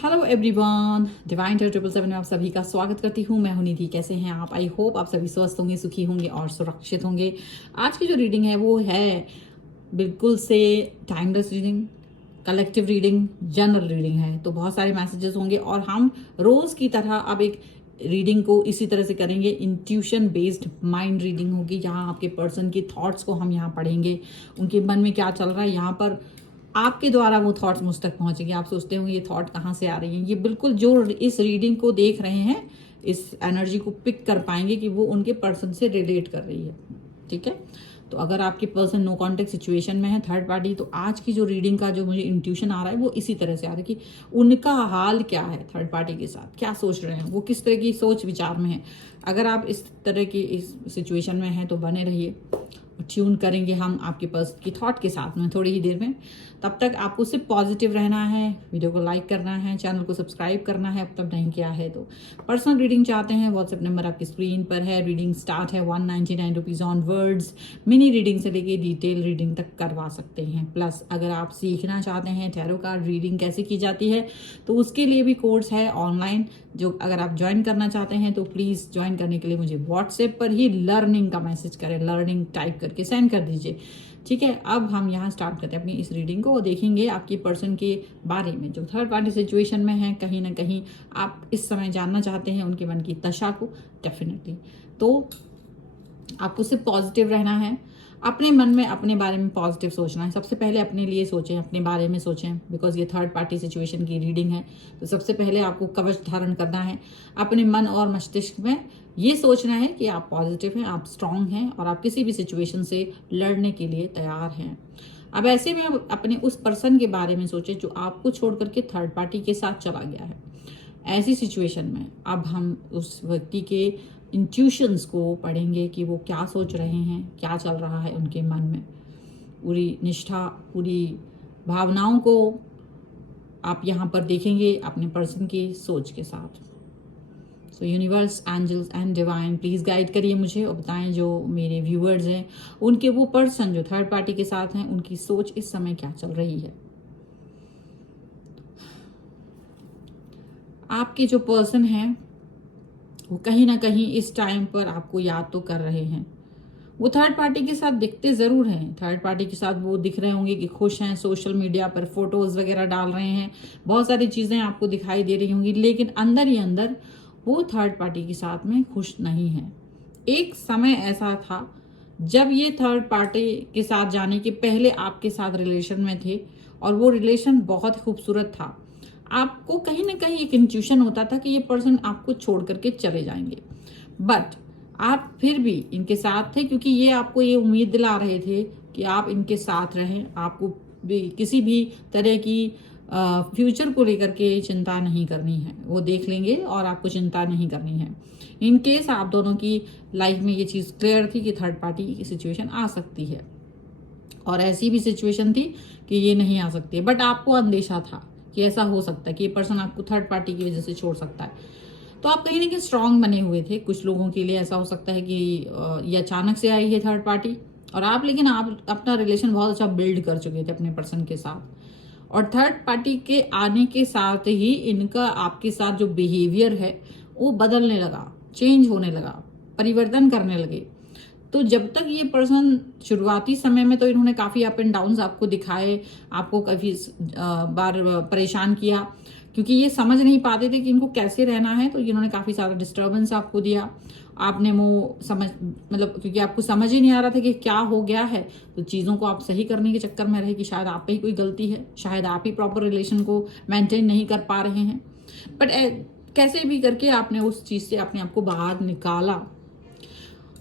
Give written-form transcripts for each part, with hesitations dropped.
Hello everyone, divine 777 में आप सभी का स्वागत करती हूँ। मैं हूं निधि। कैसे हैं आप? आई होप आप सभी स्वस्थ होंगे, सुखी होंगे और सुरक्षित होंगे। आज की जो रीडिंग है वो है बिल्कुल से timeless reading, collective reading, general reading है। तो बहुत सारे मैसेजेस होंगे और हम रोज की तरह अब एक रीडिंग को इसी तरह से करेंगे। इंट्यूशन बेस्ड माइंड रीडिंग होगी, जहाँ आपके पर्सन की थॉट्स को हम यहाँ पढ़ेंगे। उनके मन में क्या चल रहा है, यहाँ पर आपके द्वारा वो थॉट्स मुझ तक पहुंचेंगे। आप सोचते होंगे ये थॉट कहाँ से आ रही हैं। ये बिल्कुल जो इस रीडिंग को देख रहे हैं इस एनर्जी को पिक कर पाएंगे कि वो उनके पर्सन से रिलेट कर रही है। ठीक है, तो अगर आपके पर्सन नो कॉन्टेक्ट सिचुएशन में है, थर्ड पार्टी, तो आज की जो रीडिंग का जो मुझे इंट्यूशन आ रहा है वो इसी तरह से आ रहा है कि उनका हाल क्या है, थर्ड पार्टी के साथ क्या सोच रहे हैं, वो किस तरह की सोच विचार में है। अगर आप इस तरह की इस सिचुएशन में हैं तो बने रहिए। ट्यून करेंगे हम आपके पर्सन की थॉट के साथ में थोड़ी ही देर में। तब तक आपको सिर्फ पॉजिटिव रहना है, वीडियो को लाइक करना है, चैनल को सब्सक्राइब करना है अब तक नहीं किया है तो। पर्सनल रीडिंग चाहते हैं, व्हाट्सएप नंबर आपकी स्क्रीन पर है। रीडिंग स्टार्ट है 199 rupees on words. Mini reading से लेके डिटेल रीडिंग तक करवा सकते हैं। प्लस अगर आप सीखना चाहते हैं टैरो कार्ड रीडिंग कैसे की जाती है तो उसके लिए भी कोर्स है ऑनलाइन, जो अगर आप ज्वाइन करना चाहते हैं तो प्लीज़ ज्वाइन करने के लिए मुझे व्हाट्सएप पर ही लर्निंग का मैसेज करें, लर्निंग टाइप करके सेंड कर दीजिए। ठीक है, अब हम यहाँ स्टार्ट करते हैं अपनी इस रीडिंग को। देखेंगे आपकी पर्सन के बारे में जो थर्ड पार्टी सिचुएशन में है। कहीं ना कहीं आप इस समय जानना चाहते हैं उनके मन की दशा को। डेफिनेटली तो आपको सिर्फ पॉजिटिव रहना है, अपने मन में अपने बारे में पॉजिटिव सोचना है। सबसे पहले अपने लिए सोचें, अपने बारे में सोचें, बिकॉज ये थर्ड पार्टी सिचुएशन की रीडिंग है। तो सबसे पहले आपको कवच धारण करना है। अपने मन और मस्तिष्क में ये सोचना है कि आप पॉजिटिव हैं, आप स्ट्रांग हैं और आप किसी भी सिचुएशन से लड़ने के लिए तैयार हैं। अब ऐसे में अब अपने उस पर्सन के बारे में सोचें जो आपको छोड़ करके थर्ड पार्टी के साथ चला गया है। ऐसी सिचुएशन में अब हम उस व्यक्ति के इंट्यूशंस को पढ़ेंगे कि वो क्या सोच रहे हैं, क्या चल रहा है उनके मन में। पूरी निष्ठा, पूरी भावनाओं को आप यहाँ पर देखेंगे अपने पर्सन की सोच के साथ। So universe, angels and divine please guide करिए मुझे और बताएं जो मेरे व्यूअर्स हैं उनके वो पर्सन जो थर्ड पार्टी के साथ हैं उनकी सोच इस समय क्या चल रही है। आपके जो पर्सन हैं वो कहीं ना कहीं इस टाइम पर आपको याद तो कर रहे हैं। वो थर्ड पार्टी के साथ दिखते ज़रूर हैं, थर्ड पार्टी के साथ वो दिख रहे होंगे कि खुश हैं, सोशल मीडिया पर फोटोज़ वगैरह डाल रहे हैं, बहुत सारी चीज़ें आपको दिखाई दे रही होंगी, लेकिन अंदर ही अंदर वो थर्ड पार्टी के साथ में खुश नहीं है। एक समय ऐसा था जब ये थर्ड पार्टी के साथ जाने के पहले आपके साथ रिलेशन में थे और वो रिलेशन बहुत खूबसूरत था। आपको कहीं ना कहीं एक इंट्यूशन होता था कि ये पर्सन आपको छोड़ करके चले जाएंगे, बट आप फिर भी इनके साथ थे क्योंकि ये आपको ये उम्मीद दिला रहे थे कि आप इनके साथ रहें। आपको भी किसी भी तरह की फ्यूचर को लेकर के चिंता नहीं करनी है, वो देख लेंगे और आपको चिंता नहीं करनी है। इन केस आप दोनों की लाइफ में ये चीज़ क्लियर थी कि थर्ड पार्टी की सिचुएशन आ सकती है और ऐसी भी सिचुएशन थी कि ये नहीं आ सकती है, बट आपको अंदेशा था कि ऐसा हो सकता है कि ये पर्सन आपको थर्ड पार्टी की वजह से छोड़ सकता है। तो आप कहीं ना कहीं स्ट्रांग बने हुए थे। कुछ लोगों के लिए ऐसा हो सकता है कि ये अचानक से आई है थर्ड पार्टी और आप, लेकिन आप अपना रिलेशन बहुत अच्छा बिल्ड कर चुके थे अपने पर्सन के साथ। और थर्ड पार्टी के आने के साथ ही इनका आपके साथ जो बिहेवियर है वो बदलने लगा, चेंज होने लगा, परिवर्तन करने लगे। तो जब तक ये पर्सन शुरुआती समय में तो इन्होंने काफ़ी अप एंड डाउन्स आपको दिखाए, आपको काफ़ी बार परेशान किया क्योंकि ये समझ नहीं पाते थे कि इनको कैसे रहना है। तो इन्होंने काफ़ी सारा डिस्टर्बेंस आपको दिया। आपने वो समझ, मतलब क्योंकि आपको समझ ही नहीं आ रहा था कि क्या हो गया है, तो चीज़ों को आप सही करने के चक्कर में रहे कि शायद आप पे ही कोई गलती है, शायद आप ही प्रॉपर रिलेशन को मेंटेन नहीं कर पा रहे हैं। बट कैसे भी करके आपने उस चीज़ से अपने आप को बाहर निकाला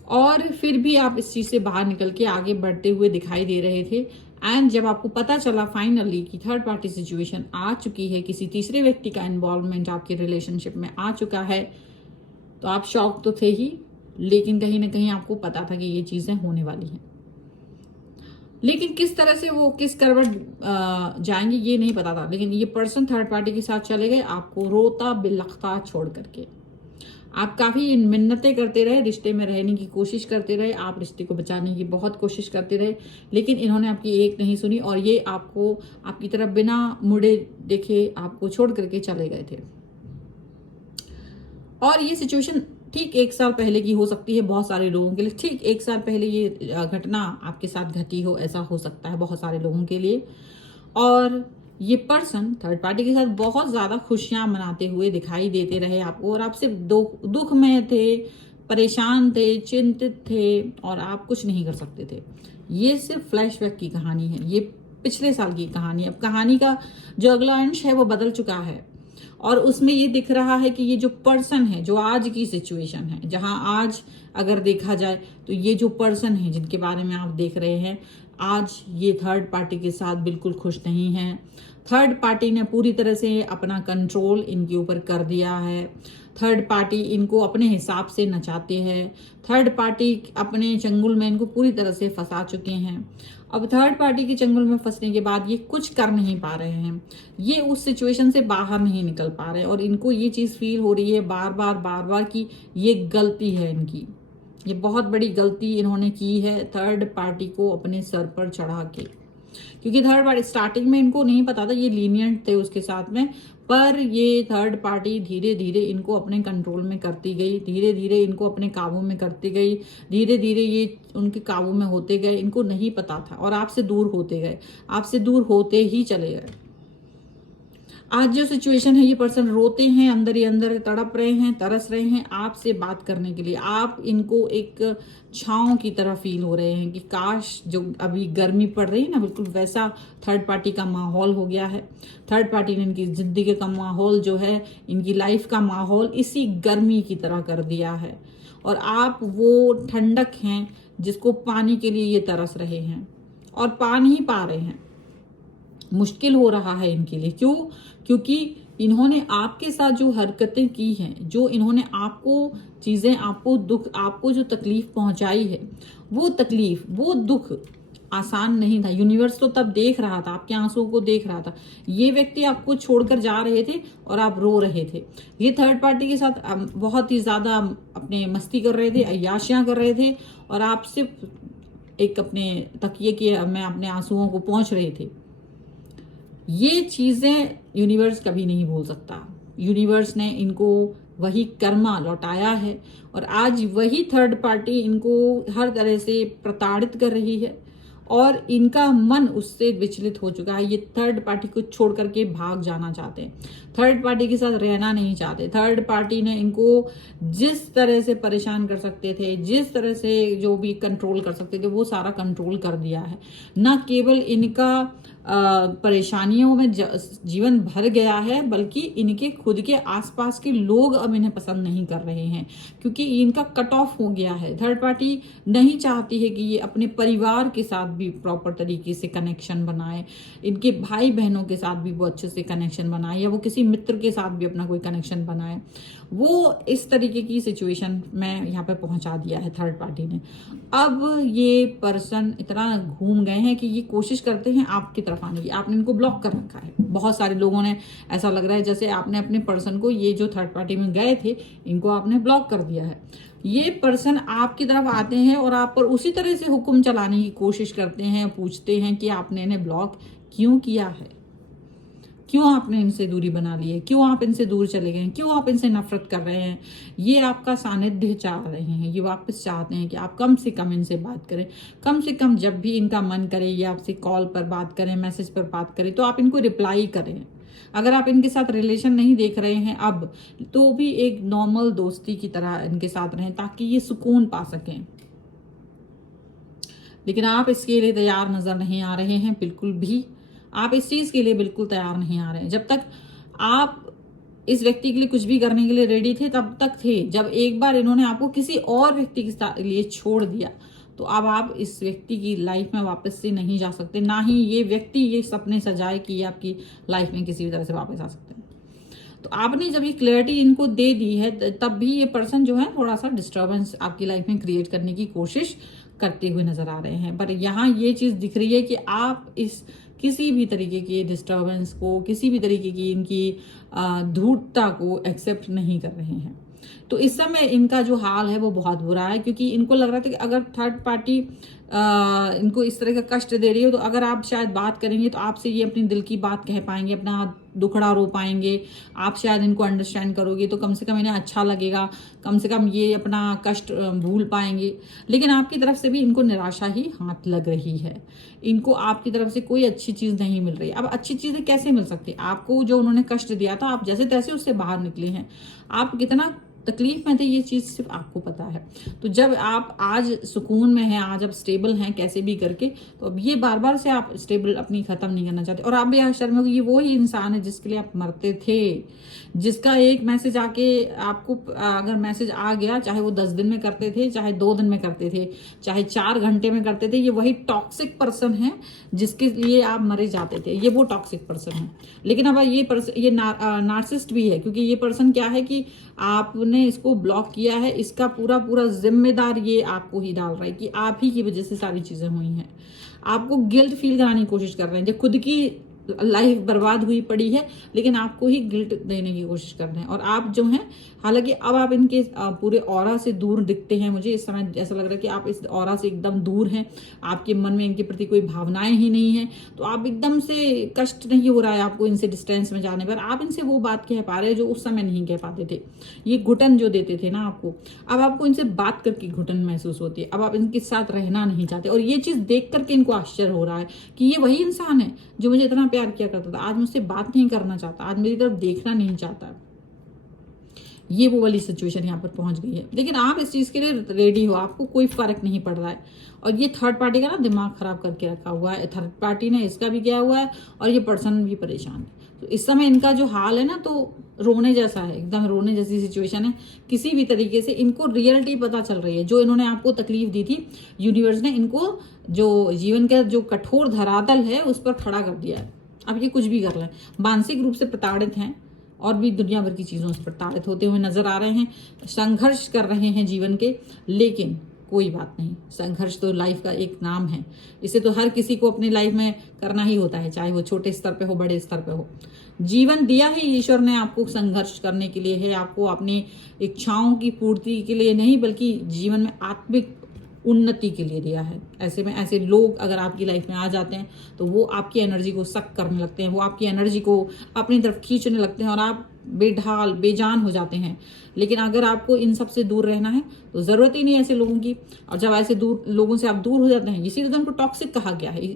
और फिर भी आप इस चीज़ से बाहर निकल के आगे बढ़ते हुए दिखाई दे रहे थे। एंड जब आपको पता चला फाइनली कि थर्ड पार्टी सिचुएशन आ चुकी है, किसी तीसरे व्यक्ति का इन्वॉल्वमेंट आपके रिलेशनशिप में आ चुका है, तो आप शॉक तो थे ही, लेकिन कहीं ना कहीं आपको पता था कि ये चीज़ें होने वाली हैं। लेकिन किस तरह से वो किस करवट जाएंगे ये नहीं पता था। लेकिन ये पर्सन थर्ड पार्टी के साथ चले गए आपको रोता बिलखता छोड़ करके। आप काफ़ी मिन्नतें करते रहे, रिश्ते में रहने की कोशिश करते रहे, आप रिश्ते को बचाने की बहुत कोशिश करते रहे, लेकिन इन्होंने आपकी एक नहीं सुनी और ये आपको आपकी तरफ बिना मुड़े देखे आपको छोड़ करके चले गए थे। और ये सिचुएशन ठीक 1 साल पहले की हो सकती है बहुत सारे लोगों के लिए। ठीक 1 साल पहले ये घटना आपके साथ घटी हो, ऐसा हो सकता है बहुत सारे लोगों के लिए। और ये पर्सन थर्ड पार्टी के साथ बहुत ज़्यादा खुशियां मनाते हुए दिखाई देते रहे आपको, और आपसे दुख में थे, परेशान थे, चिंतित थे, और आप कुछ नहीं कर सकते थे। ये सिर्फ फ्लैशबैक की कहानी है, ये पिछले साल की कहानी है। अब कहानी का जो अगला अंश है वो बदल चुका है, और उसमें ये दिख रहा है कि ये जो पर्सन है, जो आज की सिचुएशन है, जहां आज अगर देखा जाए तो ये जो पर्सन है जिनके बारे में आप देख रहे हैं, आज ये थर्ड पार्टी के साथ बिल्कुल खुश नहीं है। थर्ड पार्टी ने पूरी तरह से अपना कंट्रोल इनके ऊपर कर दिया है। थर्ड पार्टी इनको अपने हिसाब से नचाते हैं। थर्ड पार्टी अपने चंगुल में इनको पूरी तरह से फंसा चुके हैं। अब थर्ड पार्टी के चंगुल में फंसने के बाद ये कुछ कर नहीं पा रहे हैं, ये उस सिचुएशन से बाहर नहीं निकल पा रहे, और इनको ये चीज़ फील हो रही है बार बार कि ये गलती है इनकी, ये बहुत बड़ी गलती इन्होंने की है थर्ड पार्टी को अपने सर पर चढ़ा के। क्योंकि थर्ड पार्टी स्टार्टिंग में इनको नहीं पता था, ये लीनियंट थे उसके साथ में, पर ये थर्ड पार्टी धीरे धीरे इनको अपने कंट्रोल में करती गई, धीरे धीरे इनको अपने काबू में करती गई, धीरे धीरे ये उनके काबू में होते गए। इनको नहीं पता था और आपसे दूर होते गए, आपसे दूर होते ही चले गए। आज जो सिचुएशन है, ये पर्सन रोते हैं, अंदर ही अंदर तड़प रहे हैं, तरस रहे हैं आपसे बात करने के लिए। आप इनको एक छांव की तरह फील हो रहे हैं कि काश जो अभी गर्मी पड़ रही है ना, बिल्कुल वैसा थर्ड पार्टी का माहौल हो गया है। थर्ड पार्टी ने इनकी जिंदगी का माहौल जो है, इनकी लाइफ का माहौल इसी गर्मी की तरह कर दिया है, और आप वो ठंडक हैं जिसको पाने के लिए ये तरस रहे हैं और पा नहीं पा रहे हैं। मुश्किल हो रहा है इनके लिए। क्यों? क्योंकि इन्होंने आपके साथ जो हरकतें की हैं, जो इन्होंने आपको चीजें, आपको दुख, आपको जो तकलीफ पहुंचाई है, वो तकलीफ, वो दुख आसान नहीं था। यूनिवर्स तो तब देख रहा था, आपके आंसुओं को देख रहा था। ये व्यक्ति आपको छोड़कर जा रहे थे और आप रो रहे थे। ये थर्ड पार्टी के साथ बहुत ही ज्यादा अपने मस्ती कर रहे थे, अय्याशियां कर रहे थे, और आप सिर्फ एक अपने तकिए के में अपने आंसुओं को पहुंच रहे थे। ये चीजें यूनिवर्स कभी नहीं भूल सकता। यूनिवर्स ने इनको वही कर्मा लौटाया है, और आज वही थर्ड पार्टी इनको हर तरह से प्रताड़ित कर रही है, और इनका मन उससे विचलित हो चुका है। ये थर्ड पार्टी को छोड़ करके भाग जाना चाहते हैं, थर्ड पार्टी के साथ रहना नहीं चाहते। थर्ड पार्टी ने इनको जिस तरह से परेशान कर सकते थे, जिस तरह से जो भी कंट्रोल कर सकते थे, वो सारा कंट्रोल कर दिया है। न केवल इनका परेशानियों में जीवन भर गया है, बल्कि इनके खुद के आसपास के लोग अब इन्हें पसंद नहीं कर रहे हैं, क्योंकि इनका कट ऑफ हो गया है। थर्ड पार्टी नहीं चाहती है कि ये अपने परिवार के साथ भी प्रॉपर तरीके से कनेक्शन बनाए, इनके भाई बहनों के साथ भी वो अच्छे से कनेक्शन बनाए, या वो किसी मित्र के साथ भी अपना कोई कनेक्शन बनाए। वो इस तरीके की सिचुएशन में यहाँ पे पहुंचा दिया है थर्ड पार्टी ने। अब ये पर्सन इतना घूम गए हैं कि ये कोशिश करते हैं आपकी तरफ आने की। आपने इनको ब्लॉक कर रखा है। बहुत सारे लोगों ने ऐसा लग रहा है जैसे आपने अपने पर्सन को, ये जो थर्ड पार्टी में गए थे, इनको आपने ब्लॉक कर दिया है। ये पर्सन आपकी तरफ आते हैं और आप पर उसी तरह से हुक्म चलाने की कोशिश करते हैं, पूछते हैं कि आपने इन्हें ब्लॉक क्यों किया है, क्यों आपने इनसे दूरी बना ली है, क्यों आप इनसे दूर चले गए हैं, क्यों आप इनसे नफरत कर रहे हैं। ये आपका सानिध्य चाह रहे हैं, ये वापस चाहते हैं कि आप कम से कम इनसे बात करें। कम से कम जब भी इनका मन करे ये आपसे कॉल पर बात करें, मैसेज पर बात करें, तो आप इनको रिप्लाई करें। अगर आप इनके साथ रिलेशन नहीं देख रहे हैं अब, तो भी एक नॉर्मल दोस्ती की तरह इनके साथ रहें, ताकि ये सुकून पा सकें। लेकिन आप इसके लिए तैयार नजर नहीं आ रहे हैं, बिल्कुल भी आप इस चीज के लिए बिल्कुल तैयार नहीं आ रहे हैं। जब तक आप इस व्यक्ति के लिए कुछ भी करने के लिए रेडी थे, तब तक थे। जब एक बार इन्होंने आपको किसी और व्यक्ति के लिए छोड़ दिया, तो अब आप इस व्यक्ति की लाइफ में वापस से नहीं जा सकते। ना ही ये व्यक्ति ये सपने सजाए कि ये आपकी लाइफ में किसी भी तरह से वापस आ सकते हैं। तो आपने जब ये क्लैरिटी इनको दे दी है, तब भी ये पर्सन जो है थोड़ा सा डिस्टर्बेंस आपकी लाइफ में क्रिएट करने की कोशिश करते हुए नजर आ रहे हैं। पर यहाँ ये चीज दिख रही है कि आप इस किसी भी तरीके की डिस्टर्बेंस को, किसी भी तरीके की इनकी धूर्तता को एक्सेप्ट नहीं कर रहे हैं। तो इस समय इनका जो हाल है वो बहुत बुरा है, क्योंकि इनको लग रहा था कि अगर थर्ड पार्टी इनको इस तरह का कष्ट दे रही हो तो अगर आप शायद बात करेंगे तो आपसे ये अपनी दिल की बात कह पाएंगे, अपना दुखड़ा रो पाएंगे, आप शायद इनको अंडरस्टैंड करोगे तो कम से कम इन्हें अच्छा लगेगा, कम से कम ये अपना कष्ट भूल पाएंगे। लेकिन आपकी तरफ से भी इनको निराशा ही हाथ लग रही है, इनको आपकी तरफ से कोई अच्छी चीज नहीं मिल रही। अब अच्छी चीजें कैसे मिल सकती? आपको जो उन्होंने कष्ट दिया था आप जैसे तैसे उससे बाहर निकले हैं, आप कितना तकलीफ में थे ये चीज सिर्फ आपको पता है। तो जब आप आज सुकून में हैं, आज आप स्टेबल हैं कैसे भी करके, तो अब ये बार बार से आप स्टेबल अपनी खत्म नहीं करना चाहते। और आप भी आश्चर्य में होंगे, ये वो ही इंसान है जिसके लिए आप मरते थे, जिसका एक मैसेज आके आपको अगर मैसेज आ गया, चाहे वो 10 दिन में करते थे, चाहे 2 दिन में करते थे, चाहे 4 घंटे में करते थे, ये वही टॉक्सिक पर्सन है जिसके लिए आप मरे जाते थे। ये वो टॉक्सिक पर्सन है। लेकिन अब ये नार्सिसिस्ट भी है, क्योंकि ये पर्सन क्या है कि आपने इसको ब्लॉक किया है, इसका पूरा पूरा जिम्मेदार ये आपको ही डाल रहा है कि आप ही की वजह से सारी चीजें हुई हैं। आपको गिल्ट फील कराने की कोशिश कर रहे हैं, जो खुद की लाइफ बर्बाद हुई पड़ी है, लेकिन आपको ही गिल्ट देने की कोशिश कर रहे हैं। और आप जो हैं, हालांकि अब आप इनके पूरे ऑरा से दूर दिखते हैं, मुझे इस समय ऐसा लग रहा है कि आप इस ऑरा से एकदम दूर हैं, आपके मन में इनके प्रति कोई भावनाएं ही नहीं है। तो आप एकदम से कष्ट नहीं हो रहा है आपको इनसे डिस्टेंस में जाने पर, आप इनसे वो बात कह पा रहे हैं जो उस समय नहीं कह पाते थे। ये घुटन जो देते थे ना आपको, अब आपको इनसे बात करके घुटन महसूस होती है, अब आप इनके साथ रहना नहीं चाहते। और ये चीज देख करके इनको आश्चर्य हो रहा है कि ये वही इंसान है जो मुझे इतना प्यार किया करता था, आज मुझसे बात नहीं करना चाहता, आज मेरी तरफ देखना नहीं चाहता। ये वो वाली सिचुएशन यहाँ पर पहुंच गई है। लेकिन आप इस चीज के लिए रेडी हो, आपको कोई फर्क नहीं पड़ रहा है। और ये थर्ड पार्टी का ना दिमाग खराब करके रखा हुआ है, थर्ड पार्टी ने इसका भी किया हुआ है और ये पर्सन भी परेशान है। तो इस समय इनका जो हाल है ना, तो रोने जैसा है, एकदम रोने जैसी सिचुएशन है। किसी भी तरीके से इनको रियलिटी पता चल रही है, जो इन्होंने आपको तकलीफ दी थी, यूनिवर्स ने इनको जो जीवन का जो कठोर धरातल है उस पर खड़ा कर दिया है। अब ये कुछ भी कर लें, मानसिक रूप से प्रताड़ित हैं और भी दुनिया भर की चीजों से प्रताड़ित होते हुए नजर आ रहे हैं, संघर्ष कर रहे हैं जीवन के। लेकिन कोई बात नहीं, संघर्ष तो लाइफ का एक नाम है, इसे तो हर किसी को अपनी लाइफ में करना ही होता है, चाहे वो छोटे स्तर पे हो बड़े स्तर पे हो। जीवन दिया ही ईश्वर ने आपको संघर्ष करने के लिए है, आपको अपनी इच्छाओं की पूर्ति के लिए नहीं, बल्कि जीवन में आत्मिक उन्नति के लिए दिया है। ऐसे में ऐसे लोग अगर आपकी लाइफ में आ जाते हैं तो वो आपकी एनर्जी को सक करने लगते हैं, वो आपकी एनर्जी को अपनी तरफ खींचने लगते हैं और आप बेढाल बेजान हो जाते हैं। लेकिन अगर आपको इन सब से दूर रहना है तो जरूरत ही नहीं ऐसे लोगों की। और जब ऐसे दूर लोगों से आप दूर हो जाते हैं, इसीलिए तो उनको टॉक्सिक कहा गया है,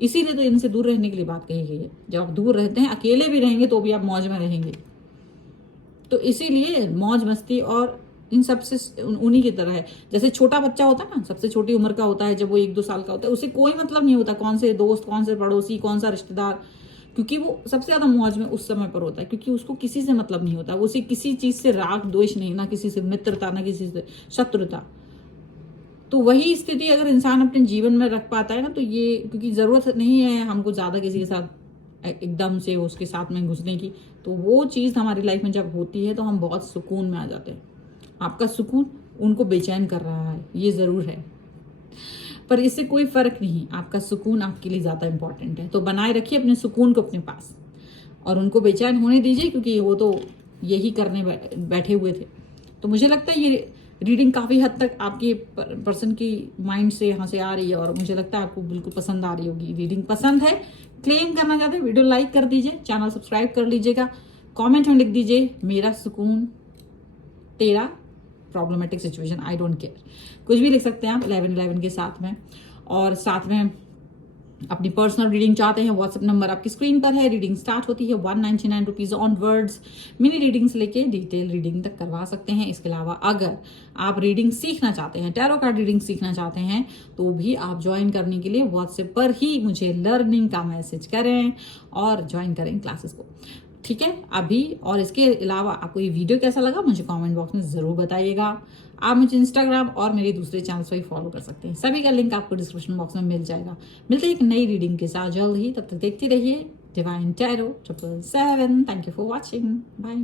इसीलिए तो इनसे दूर रहने के लिए बात कही गई है। जब आप दूर रहते हैं, अकेले भी रहेंगे तो भी आप मौज में रहेंगे। तो इसीलिए मौज मस्ती और इन सबसे उन्हीं की तरह है। जैसे छोटा बच्चा होता है ना, सबसे छोटी उम्र का होता है, जब वो 1-2 साल का होता है, उसे कोई मतलब नहीं होता कौन से दोस्त, कौन से पड़ोसी, कौन सा रिश्तेदार, क्योंकि वो सबसे ज्यादा मौज में उस समय पर होता है, क्योंकि उसको किसी से मतलब नहीं होता, उसे किसी चीज से राग द्वेष नहीं, ना किसी से मित्रता, ना किसी से शत्रुता। तो वही स्थिति अगर इंसान अपने जीवन में रख पाता है ना, तो ये, क्योंकि जरूरत नहीं है हमको ज्यादा किसी के साथ एकदम से उसके साथ में घुसने की, तो वो चीज हमारी लाइफ में जब होती है तो हम बहुत सुकून में आ जाते हैं। आपका सुकून उनको बेचैन कर रहा है, ये जरूर है, पर इससे कोई फर्क नहीं, आपका सुकून आपके लिए ज्यादा इंपॉर्टेंट है। तो बनाए रखिए अपने सुकून को अपने पास और उनको बेचैन होने दीजिए, क्योंकि वो तो यही करने बैठे हुए थे। तो मुझे लगता है ये रीडिंग काफी हद तक आपके पर्सन की माइंड से यहाँ से आ रही है और मुझे लगता है आपको बिल्कुल पसंद आ रही होगी। रीडिंग पसंद है, क्लेम करना चाहते हैं, वीडियो लाइक कर दीजिए, चैनल सब्सक्राइब कर लीजिएगा, कॉमेंट में लिख दीजिए मेरा सुकून तेरा problematic situation, I don't care, कुछ भी लिख सकते हैं आप 1111 के साथ में। और साथ में अपनी पर्सनल रीडिंग चाहते हैं, व्हाट्सएप नंबर आपकी स्क्रीन पर है। रीडिंग स्टार्ट होती है 199 रुपीज ऑनवर्ड्स। मिनी रीडिंग से लेके डिटेल रीडिंग तक करवा सकते हैं। इसके अलावा अगर आप रीडिंग सीखना चाहते हैं, टैरो कार्ड रीडिंग सीखना चाहते हैं, तो भी आप ज्वाइन करने के लिए व्हाट्सएप पर ही मुझे लर्निंग का मैसेज करें और ज्वाइन करें क्लासेस को, ठीक है अभी। और इसके अलावा आपको ये वीडियो कैसा लगा मुझे कमेंट बॉक्स में जरूर बताइएगा। आप मुझे इंस्टाग्राम और मेरे दूसरे चैनल्स पर फॉलो कर सकते हैं, सभी का लिंक आपको डिस्क्रिप्शन बॉक्स में मिल जाएगा। मिलते हैं एक नई रीडिंग के साथ जल्द ही, तब तक देखते रहिए divine tarot 777। Thank you for watching, bye.